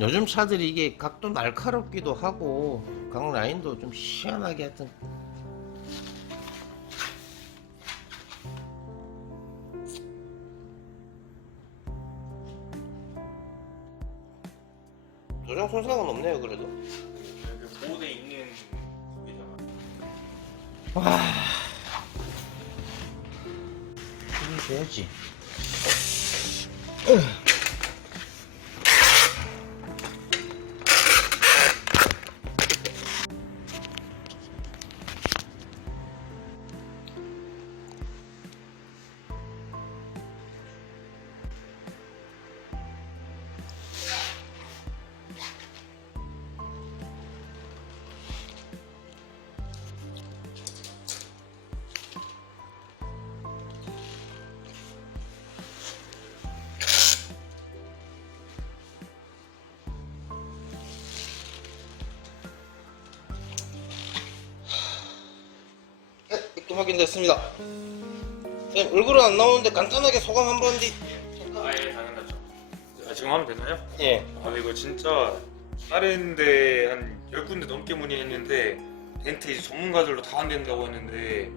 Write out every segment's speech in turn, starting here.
요즘 차들이 이게 각도 날카롭기도 하고 각 라인도 좀 시원하게 하여튼. 도장 손상은 없네요 그래도. 그 보호대 있는 거기다가 와. 힘이 돼야지. 네, 확인됐습니다. 선생님 얼굴은 안 나오는데 간단하게 소감 한번 뒤 아예 당연하죠. 아, 지금 하면 되나요? 예. 아 이거 진짜 다른 데한 10군데 넘게 문의했는데 렌트 이제 전문가들로 다 안 된다고 했는데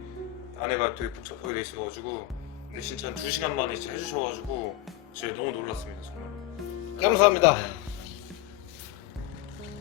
안에가 되게 복잡하게 돼 있어가지고 근데 진짜 한 2시간 만에 진짜 해주셔가지고 진짜 너무 놀랐습니다 정말. 감사합니다